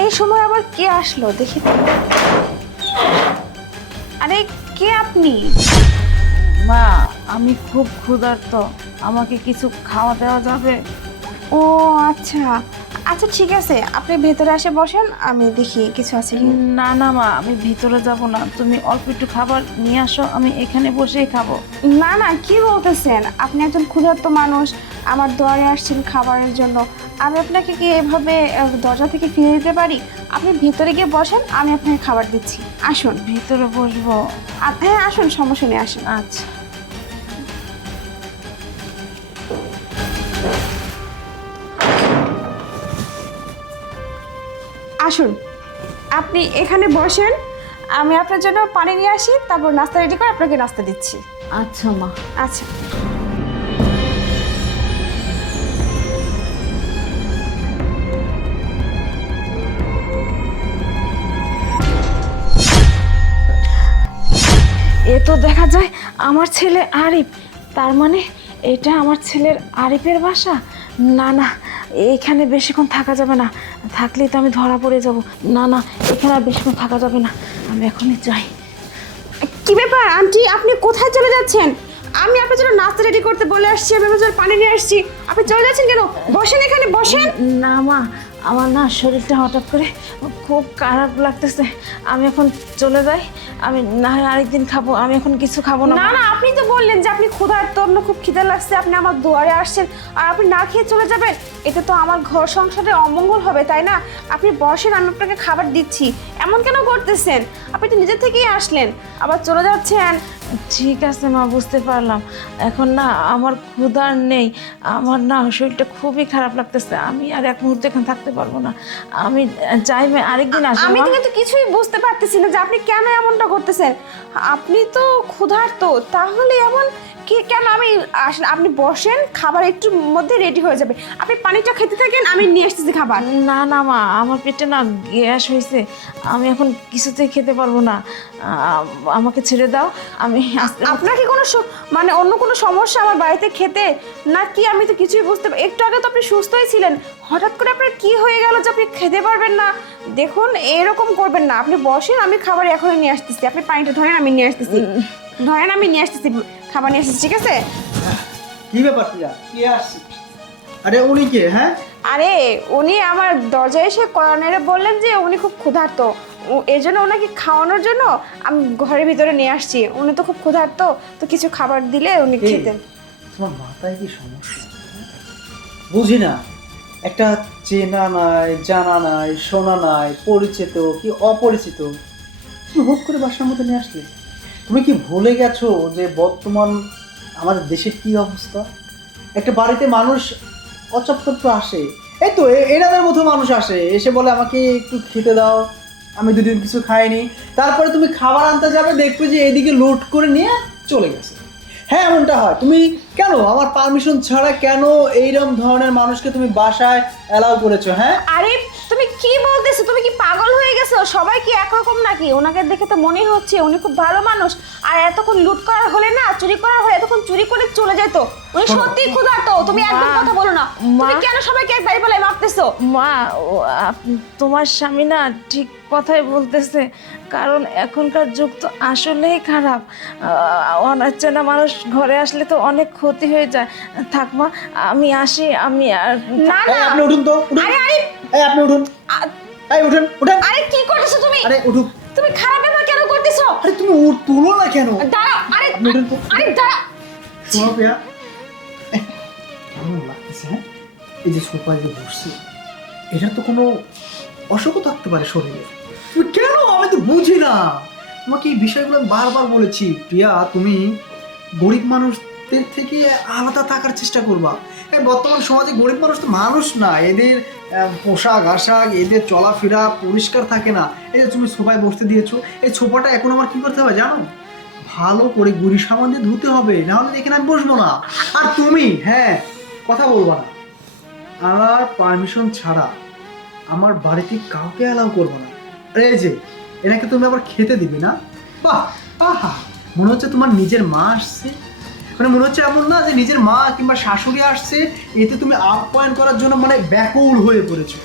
এই সময় আবার কে আসলো? দেখি তো। আরে কে আপনি? মা আমি খুব ক্ষুধার্ত। আমাকে কিছু খাওয়া দেওয়া যাবে? ও আচ্ছা। আচ্ছা ঠিক আছে। আপনি ভেতরে এসে বসেন আমি দেখি কিছু আছে কি না না মা আমি ভিতরে যাব না। তুমি অল্প একটু খাবার নিয়ে আসো আমি এখানে বসেই খাব। না না কি বলতেছেন? আপনি একজন ক্ষুধার্ত মানুষ আমার দোয়ারে আসছেন খাবারের জন্য। আমি আপনাকে কি এভাবে দরজা থেকে ফিরে দিতে পারি? আপনি ভিতরে গিয়ে বসেন আমি আপনাকে খাবার দিচ্ছি। আসুন। ভিতরে বসবো। হ্যাঁ আসুন সমস্যা নেই আসুন। আচ্ছা। আসুন। আপনি এখানে বসেন। আমি আপনার জন্য পানি নিয়ে আসি তারপর নাস্তা রেডি করে আপনাকে নাস্তা দিচ্ছি। আচ্ছা মা। আচ্ছা। এ তো দেখা যায় আমার ছেলে আরিফ। তার মানে এটা আমার ছেলের আরিফের বাসা? না না এখানে বেশিক্ষণ থাকা যাবে না। থাকলেই তো আমি ধরা পড়ে যাব। না না এখানে আর বেশিক্ষণ থাকা যাবে না। আমি এখনই যাই। কি ব্যাপার আন্টি? আপনি কোথায় চলে যাচ্ছেন? আমি আপনার জন্য নাস্তা রেডি করতে বলে আসছি আমি আপনার জন্য পানি নিয়ে আসছি। আপনি চলে যাচ্ছেন কেন? বসেন এখানে বসেন। না মা আমার না শরীরটা হঠাৎ করে খুব খারাপ লাগতেছে। আমি এখন চলে যাই। আমি না হয় আরেকদিন খাব। আমি এখন কিছু খাব না। না না, আপনি তো বললেন যে আপনি ক্ষুধার্ত আপনার খুব খিদে লাগছে। আপনি আমার দুয়ারে আসছেন আর আপনি না খেয়ে চলে যাবেন? এতে তো আমার ঘর সংসারে অমঙ্গল হবে, তাই না? আপনি বসেন, আমি আপনাকে খাবার দিচ্ছি। এমন কেন করতেছেন? আপনি তো নিজে থেকেই আসলেন। আবার চলে যাচ্ছেন। ঠিক আছে মা বুঝতে পারলাম। এখন না আমার ক্ষুধার নেই। আমার না শরীরটা খুবই খারাপ লাগতেছে। আমি আর এক মুহূর্তে এখানে থাকতে পারব না। আমি যাই আরেকদিন আসব আমি তো কিন্তু কিছুই বুঝতে পারতেছি না যে আপনি কেন এমনটা করতেছেন। আপনি তো ক্ষুধার্ত তাহলে এমন কি কেন আমি আসলে আপনি বসেন খাবার একটু মধ্যে রেডি হয়ে যাবে। আপনি পানিটা খেতে থাকেন আমি নিয়ে আসতেছি খাবার। না না মা আমার পেটে না গ্যাস হয়েছে। আমি এখন কিছুতেই খেতে পারব না। আ- আমাকে ছেড়ে দাও আমি আস্তে আপনার কি কোনো স- মানে অন্য কোনো সমস্যা আমার বাড়িতে খেতে? না কি আমি তো কিছুই বুঝতে পার- একটু আগে তো আপনি সুস্থই ছিলেন। হঠাৎ করে আপনার কি হয়ে গেল যে আপনি খেতে পারবেন না? দেখুন এরকম করবেন না। আপনি বসেন আমি খাবার এখনই নিয়ে আসতেছি। আপনি পানিটা ধরেন আমি নিয়ে আসতেছি। ধরেন আমি নিয়ে আসতেছি। খাবার নিয়ে আসতেছি ঠিক আছে? কি ব্যাপার কে আরে উনি কে হ্যাঁ? আরে উনি আমার দরজায় এসে কর্নারে বললেন যে উনি খুব ক্ষুধার্ত। ও- এই জন্য ওনাকে খাওয়ানোর জন্য আমি ঘরের ভিতরে নিয়ে আসছি। উনি তো খুব ক্ষুধার্ত তো কিছু খাবার দিলে উনি খেতেন। তোমার মাথায় কি সমস্যা? বুঝি না। একটা চেনা নাই জানা নাই শোনা নাই পরিচিত কি অপরিচিত? তুমি হুট করে বাসার মধ্যে নিয়ে আসলে। তুমি কি ভুলে গেছো যে বর্তমান আমাদের দেশের কি অবস্থা? একটা বাড়িতে মানুষ অচপতপ্ত আসে। এই তো এনাদের মতো মানুষ আসে। এসে বলে, আমাকে একটু খেতে দাও। আমি দুদিন কিছু খাইনি। তারপরে তুমি খাবার আনতে যাবে, দেখবে যে এদিকে লোড করে নিয়ে চলে গেছে। হ্যাঁ এমনটা হয়। তুমি কেন? আমার পারমিশন ছাড়া কেন এইরকম ধরনের মানুষকে তুমি বাসায় অ্যালাউ করেছ হ্যাঁ? আরে, তুমি কি সবাই কি একরকম নাকি? ওনাকে দেখে তো মনে হচ্ছে উনি খুব ভালো মানুষ। আর এতক্ষণ লুট করার হলে না চুরি করার হলে এতক্ষণ চুরি করে চলে যেত। উনি। সত্যি ক্ষুধার্ত তুমি একদম কথা বলো না। তুমি কেন সবাইকে এক বলে মারতেছো মা তোমার স্বামী না ঠিক কথাই বলতেছে কারণ এখনকার যুগ তো আসলেই খারাপ। অনাচেনা মানুষ ঘরে আসলে তো অনেক ক্ষতি হয়ে যায়। থাক মা আমি আসি আমি আর না না। আপনি উঠুন তো আরে আরে। আপনি উঠুন। এই উঠুন উঠেন। আরে কি করতেছো তুমি? আরে উঠুন তুমি খারাপ ব্যাপার কেন করতেছো? আরে তুমি উঠ তুলো না কেন? দাঁড়াও আরে আরে দাঁড়াও শোনো প্রিয়া। এই, কেমন লাগতেছে হ্যাঁ? এই যে সোফায় যে বসছি এটা তো কোনো অসুখও থাকতে পারে শরীরে। তুমি কেন? আমি তো বুঝি না। তোমাকে এই বিষয়গুলো আমি বারবার বলেছি। প্রিয়া তুমি গরিব মানুষদের থেকে আলাদা থাকার চেষ্টা করবা। এই বর্তমান সমাজে গরিব মানুষ তো মানুষ না, এদের পোশাক, আশাক, এদের চলাফেরা পরিষ্কার থাকে না। এই যে তুমি সোফায় বসতে দিয়েছ, এই সোফাটা এখন আমার কী করতে হবে জানো? ভালো করে গুড়ি সামান দিয়ে ধুতে হবে নাহলে এখানে আমি বসবো না। আর তুমি হ্যাঁ কথা বলবা না। আমার পারমিশন ছাড়া আমার বাড়িতে কাউকে অ্যালাউ করব না। এই যে, এনাকে তুমি আবার খেতে দিবে না? বাহ, আহা, মনে হচ্ছে তোমার নিজের মা আসছে। মানে মনে হচ্ছে এমন না যে নিজের মা কিংবা শাশুড়ি আসছে, এতে তুমি আপ্যায়ন করার জন্য মানে ব্যাকুল হয়ে পড়েছো।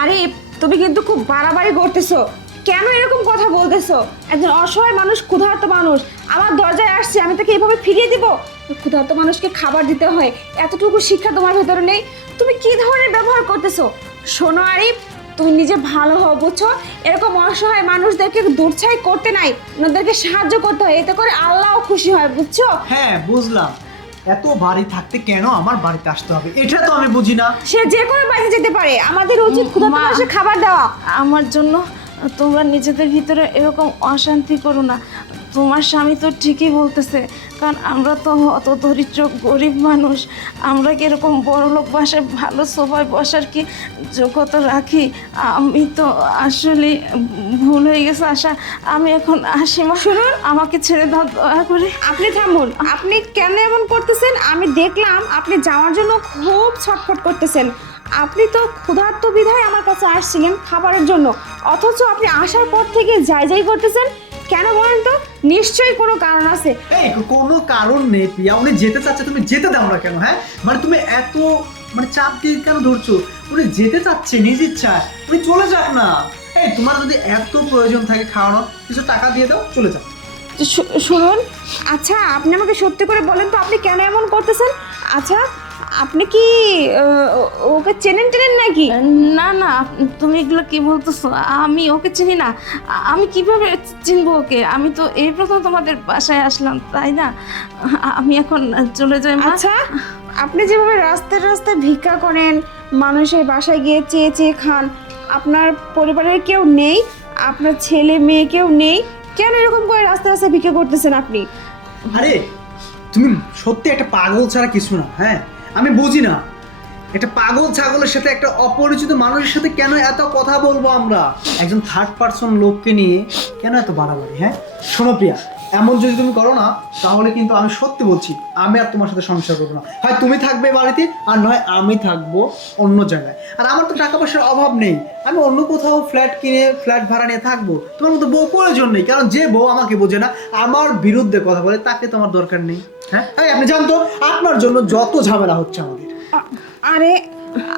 আরে, তুমি কিন্তু খুব বাড়াবাড়ি করতেছো। কেন এরকম কথা বলতেছো? একজন অসহায় মানুষ, ক্ষুধার্ত মানুষ। আমার দরজায় আসছে, আমি তাকে এভাবে ফিরিয়ে দিব? ক্ষুধার্ত মানুষকে খাবার দিতে হয়, এতটুকু শিক্ষা তোমার ভেতরে নেই। তুমি কি ধরনের ব্যবহার করতেছো? শোনো আরিফ তুমি নিজে ভালো হও বুঝছ? এরকম অসহায় মানুষদেরকে দুর্ছাই করতে নাই ওনাদেরকে সাহায্য করতে হয় এতে করে আল্লাহও খুশি হয় বুঝছ? হ্যাঁ বুঝলাম। এত বাড়ি থাকতে কেন আমার বাড়িতে আসতে হবে? এটা তো আমি বুঝি না। সে যে কোনো বাড়িতে যেতে পারে। আমাদের উচিত ক্ষুধার্ত। খাবার দেওয়া। আমার জন্য তোমরা নিজেদের ভিতরে এরকম অশান্তি করো না। তোমার স্বামী তো ঠিকই বলতেছে কারণ আমরা তো অত দরিদ্র গরিব মানুষ আমরা কি এরকম বড় লোক বাসায় ভালো সবাই বসার কি যোগ্যতা রাখি? আমি তো আসলে ভুল হয়ে গেছে আশা আমি এখন আসি মা। শুনুন। আমাকে ছেড়ে দাও দয়া করে। আপনি থামুন। আপনি কেন এমন করতেছেন? আমি দেখলাম আপনি যাওয়ার জন্য খুব ছটফট করতেছেন। আপনি তো ক্ষুধার্ত বিধায় আমার কাছে আসছিলেন খাবারের জন্য। অথচ আপনি আসার পর থেকে যাই যাই করতেছেন কেন বলেন তো? নিশ্চয়ই কোনো কারণ আছে। এই কোনো কারণ নেই প্রিয়া। উনি যেতে চাচ্ছে তুমি যেতে দাও না কেন হ্যাঁ? মানে তুমি এত মানে চাপ দিয়ে কেন ধরছো? উনি যেতে চাচ্ছে নিজ ইচ্ছায়। উনি চলে যাক না। এই তোমার যদি এত প্রয়োজন থাকে খাওয়ানোর কিছু টাকা দিয়ে দাও চলে যাও। শুনুন। আচ্ছা আপনি আমাকে সত্যি করে বলেন তো আপনি কেন এমন করতেছেন? আচ্ছা আপনি কি ও- ওকে চেনেন টেনেন নাকি? না না তুমি এগুলো কি বলতেছো? আমি ওকে চিনি না। আমি কীভাবে চিনবো ওকে? আমি তো এই প্রথম তোমাদের বাসায় আসলাম তাই না? আমি এখন চলে যাই মা। আচ্ছা আপনি যেভাবে রাস্তায় রাস্তায় ভিক্ষা করেন মানুষের বাসায় গিয়ে চেয়ে চেয়ে খান আপনার পরিবারের কেউ নেই আপনার ছেলে মেয়ে কেউ নেই কেন এরকম করে রাস্তায় রাস্তায় ভিক্ষা করতেছেন আপনি? আরে তুমি সত্যি একটা পাগল ছাড়া কিছু না হ্যাঁ? আমি বুঝি না। একটা পাগল ছাগলের সাথে একটা অপরিচিত মানুষের সাথে কেন এত কথা বলব আমরা? একজন থার্ড পার্সন লোককে নিয়ে কেন এত বাড়াবাড়ি হ্যাঁ? শোনো প্রিয়া এমন যদি তুমি করো না, তাহলে কিন্তু আমি সত্যি বলছি, আমি আর তোমার সাথে সংসার করব না। হয় তুমি থাকবে বাড়িতে, আর নয়, আমি থাকব অন্য জায়গায়। আর আমার তো টাকা পয়সার অভাব নেই। আমি অন্য কোথাও ফ্ল্যাট কিনে ফ্ল্যাট ভাড়া নিয়ে থাকব। তোমার মতো বউ প্রয়োজন নেই, কারণ যে বউ আমাকে বোঝে না, আমার বিরুদ্ধে কথা বলে, তাকে তো আমার দরকার নেই। হ্যাঁ? আপনি জানতো আপনার জন্য যত ঝামেলা হচ্ছে আমাদের। আরে,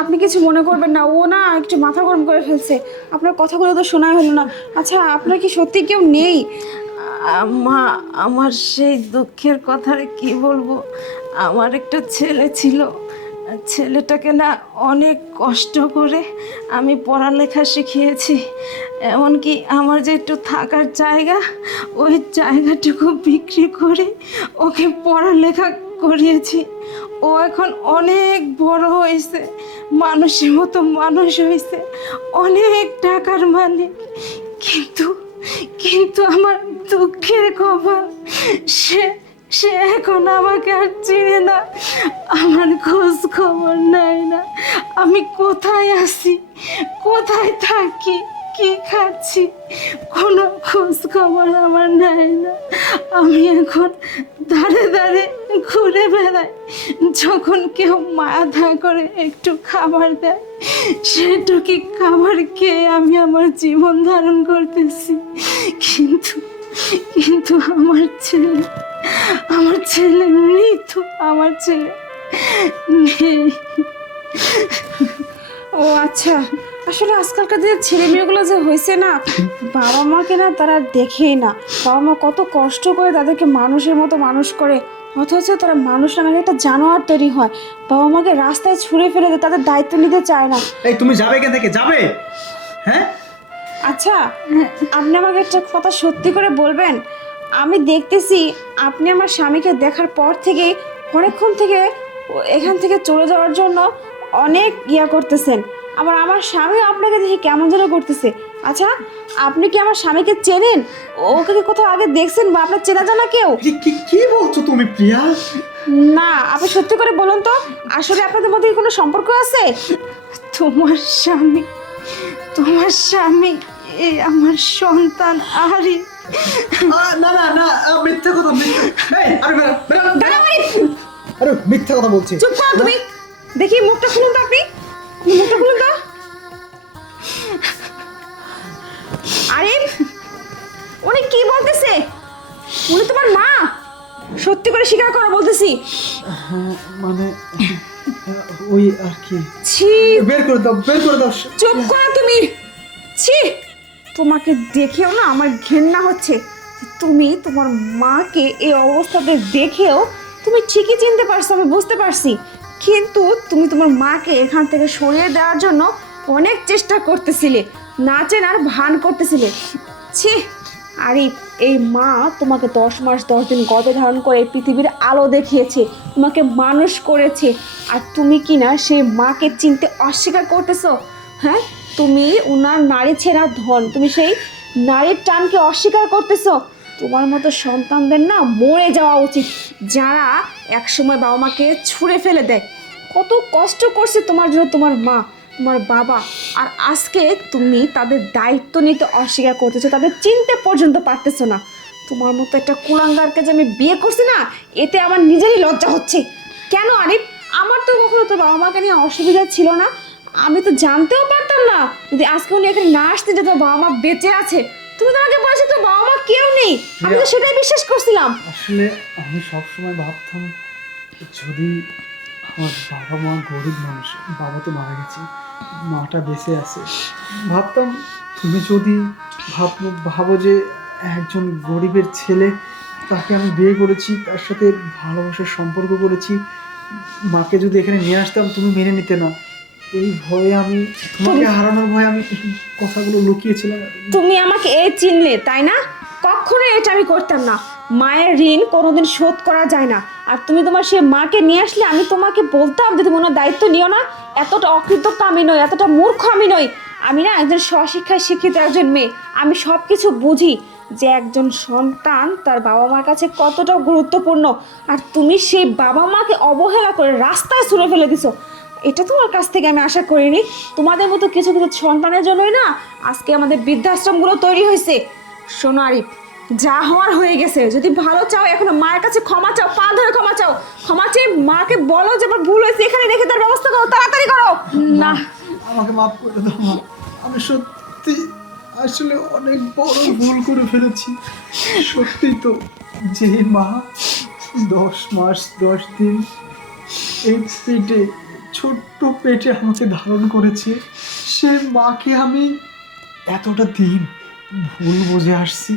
আপনি কিছু মনে করবেন না, ও না একটু মাথা গরম করে ফেলছে। আপনার কথাগুলো তো শোনাই হলো না। আচ্ছা আপনার কি সত্যি কেউ নেই? মা আমার সেই দুঃখের কথা কি বলব? আমার একটা ছেলে ছিল। ছেলেটাকে না অনেক কষ্ট করে আমি পড়ালেখা শিখিয়েছি। এমনকি আমার যে একটু থাকার জায়গা, ওই জায়গাটুকু বিক্রি করে ওকে পড়ালেখা করিয়েছি। ও এখন অনেক বড় হয়েছে, মানুষের মতো মানুষ হয়েছে, অনেক টাকার মালিক। কিন্তু কিন্তু আমার দুঃখের খবর, সে সে এখন আমাকে আর চিনে না। আমার খোঁজ খবর নেয় না। আমি কোথায় আছি? কোথায় থাকি? কি খাচ্ছি? কোনো খোঁজ খবর আমার নেয় না। আমি এখন দাঁড়ে দাঁড়ে ঘুরে বেড়ায়। যখন কেউ মাথা করে একটু খাবার দেয় সেটুকি খাবার খেয়ে আমি আমার জীবন ধারণ করতেছি? কিন্তু কিন্তু আমার ছেলে আমার ছেলে মৃত আমার ছেলে ও আচ্ছা আসলে আজকালকার দিনের ছেলে মেয়েগুলো যে হয়েছে না বাবা মাকে না তারা দেখেই না। বাবা মা কত কষ্ট করে তাদেরকে মানুষের মতো মানুষ করে অথচ তারা মানুষ নামে একটা জানোয়ার তৈরি হয়। বাবা মাকে রাস্তায় ছুঁড়ে ফেলে দেয় তাদের দায়িত্ব নিতে চায় না। এই তুমি যাবে এখান থেকে? যাবে? হ্যাঁ? আচ্ছা আপনি আমাকে একটা কথা সত্যি করে বলবেন? আমি দেখতেছি আপনি আমার স্বামীকে দেখার পর থেকে অনেকক্ষণ থেকে এখান থেকে চলে যাওয়ার জন্য অনেক ইয়া করতেছেন। আবার আমার স্বামী আপনাকে দেখে কেমন যেন করতেছে। আচ্ছা আপনি কি আমার স্বামীকে চেনেন? ওকে কি কোথাও আগে দেখছেন বা আপনার চেনা জানা কেউ? কি বলছো তুমি প্রিয়া? না আপনি সত্যি করে বলুন তো আসলে আপনাদের মধ্যে কি কোনো সম্পর্ক আছে? তোমার স্বামী তোমার স্বামী এ আমার সন্তান আরে। আহ, না না না মিথ্যা কথা মিথ্যা। এই আরে বেরো, বেরো, বেরো। আরে মিথ্যা কথা বলছি। চুপ করো তুমি। দেখি মুখটা খুলুন তো আপনি। মুখটা খুলুন তো আরে উনি কি বলতেছে? উনি তোমার মা। সত্যি করে স্বীকার করো বলতেছি। মানে ওই আর কি। ছি। বের করে দাও বের করে দাও। চুপ করো তুমি। ছি। তোমাকে দেখেও না আমার ঘেন্না হচ্ছে। তুমি তোমার মাকে এই অবস্থাতে দেখেও তুমি ঠিকই চিনতে পারছ আমি বুঝতে পারছি। কিন্তু তুমি তোমার মাকে এখান থেকে সরিয়ে দেওয়ার জন্য অনেক চেষ্টা করতেছিলে নাচেন আর ভান করতেছিলে। ছি, আরে এই মা তোমাকে দশ মাস, দশ দিন গর্ভে ধারণ করে পৃথিবীর আলো দেখিয়েছে, তোমাকে মানুষ করেছে। আর তুমি কি না সেই মাকে চিনতে অস্বীকার করতেছো? হ্যাঁ? তুমি উনার নারী ছেঁড়া ধন, তুমি সেই নারীর টানকে অস্বীকার করতেছো? তোমার মতো সন্তানদের না মরে যাওয়া উচিত, যারা একসময় বাবা মাকে ছুঁড়ে ফেলে দেয়। কত কষ্ট করছে তোমার জন্য তোমার মা তোমার বাবা। আর আজকে তুমি তাদের দায়িত্ব নিতে অস্বীকার করতেছো তাদের চিনতে পর্যন্ত পারতেছো না। তোমার মতো একটা কুলাঙ্গারকে যে আমি বিয়ে করছি না এতে আমার নিজেরই লজ্জা হচ্ছে। কেন আরিফ? আমার তো কখনো তোর বাবা মাকে নিয়ে অসুবিধা ছিল না। আমি তো জানতেও পারতাম না যদি আজকে উনি এখানে না আসতে যে তোর বাবা মা বেঁচে আছে। তুমি তো আমাকে বলেছ তোর বাবা মা কেউ নেই। আমি তো সেটাই বিশ্বাস করছিলাম। আসলে আমি সবসময় ভাবতাম যদি আমার বাবা মা গরিব মানুষ বাবা তো মারা গেছে মাটা বেঁচে আছে। ভাবতাম তুমি যদি ভাব ভাবো যে একজন গরিবের ছেলে তাকে আমি বিয়ে করেছি তার সাথে ভালোবাসার সম্পর্ক করেছি মাকে যদি এখানে নিয়ে আসতাম তুমি মেনে নিতে না। এই ভয়ে আমি তোমাকে হারানোর ভয়ে আমি কথাগুলো লুকিয়েছিলাম। তুমি আমাকে এ চিনলে তাই না? কখনো এটা আমি করতাম না। মায়ের ঋণ কোনোদিন শোধ করা যায় না। আর তুমি তোমার সে মাকে নিয়ে আসলে আমি তোমাকে বলতাম যে তুমি ওনার দায়িত্ব নিও না। এতটা অকৃতজ্ঞ আমি নই, এতটা মূর্খ আমি নই। আমি না একজন স্বশিক্ষায় শিক্ষিত একজন মেয়ে। আমি সব কিছু বুঝি যে একজন সন্তান তার বাবা মার কাছে কতটা গুরুত্বপূর্ণ। আর তুমি সেই বাবা মাকে অবহেলা করে রাস্তায় ছুঁড়ে ফেলে দিছো। এটা তোমার কাছ থেকে আমি আশা করিনি। তোমাদের মতো কিছু কিছু সন্তানের জন্যই না আজকে আমাদের বৃদ্ধাশ্রমগুলো তৈরি হয়েছে। শোনো আরিফ যা হওয়ার হয়ে গেছে। যদি ভালো চাও এখন মায়ের কাছে ক্ষমা চাও পা ধরে ক্ষমা চাও। ক্ষমা চেয়ে মাকে বলো যে আমার ভুল হয়েছে এখানে রেখে তার ব্যবস্থা করো তাড়াতাড়ি করো। না। আমাকে মাফ করে দাও মা। আমি সত্যি আসলে অনেক বড় ভুল করে ফেলেছি। সত্যি তো যে মা দশ মাস দশ দিন এই পেটে ছোট্ট পেটে আমাকে ধারণ করেছে সে মাকে আমি এতটা দিন ভুল বুঝে আসছি।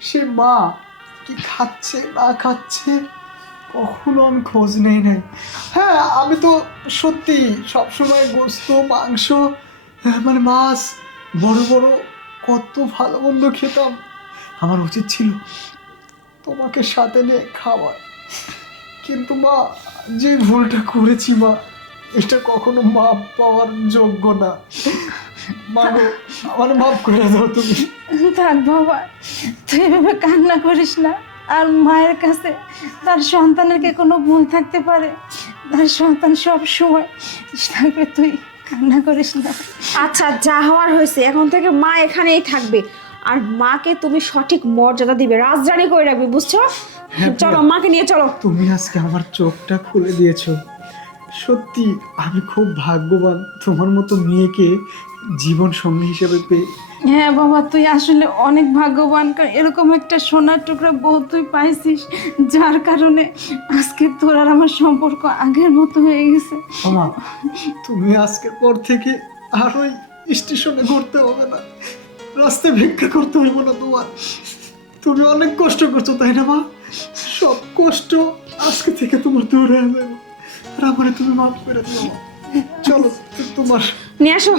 সে মা কি খাচ্ছে না খাচ্ছে কখনো আমি খোঁজ নেই নাই। হ্যাঁ আমি তো সত্যি সবসময় গোস্ত মাংস হ্যাঁ, মানে মাছ বড় বড় কত ভালো মন্দ খেতাম। আমার উচিত ছিল তোমাকে সাথে নিয়ে খাওয়ার। কিন্তু মা যে ভুলটা করেছি মা এটা কখনো মাপ পাওয়ার যোগ্য না। মা আমার মাফ করে দাও তুমি। থাক বাবা তুই এভাবে কান্না করিস না। আর মায়ের কাছে তার সন্তানের কি কোনো ভুল থাকতে পারে? তার সন্তান সব সময় থাকবে তুই কান্না করিস না। আচ্ছা যা হওয়ার হয়েছে এখন থেকে মা এখানেই থাকবে। আর মাকে তুমি সঠিক মর্যাদা দিবে রাজরানী করে রাখবে বুঝছ? হ্যাঁ, চলো মাকে নিয়ে চলো। তুমি আজকে আমার চোখটা খুলে দিয়েছ। সত্যি আমি খুব ভাগ্যবান তোমার মতো মেয়েকে জীবন সঙ্গী হিসেবে পেয়ে হ্যাঁ বাবা তুই আসলে অনেক ভাগ্যবান। এরকম একটা সোনার টুকরা বউ তুই পাইছিস যার কারণে আজকে তোর আর আমার সম্পর্ক আগের মতো হয়ে গেছে। আমা তুমি আজকের পর থেকে আর ওই স্টেশনে ঘুরতে হবে না। রাস্তায় ভিক্ষা করতে হবে না তোমার। তুমি অনেক কষ্ট করছ তাই না মা? সব কষ্ট আজকে থেকে তোমার দূর হয়ে যাবে। আর আমারে তুমি মাফ করে দিও। চলো তোমার নিয়ে আসো।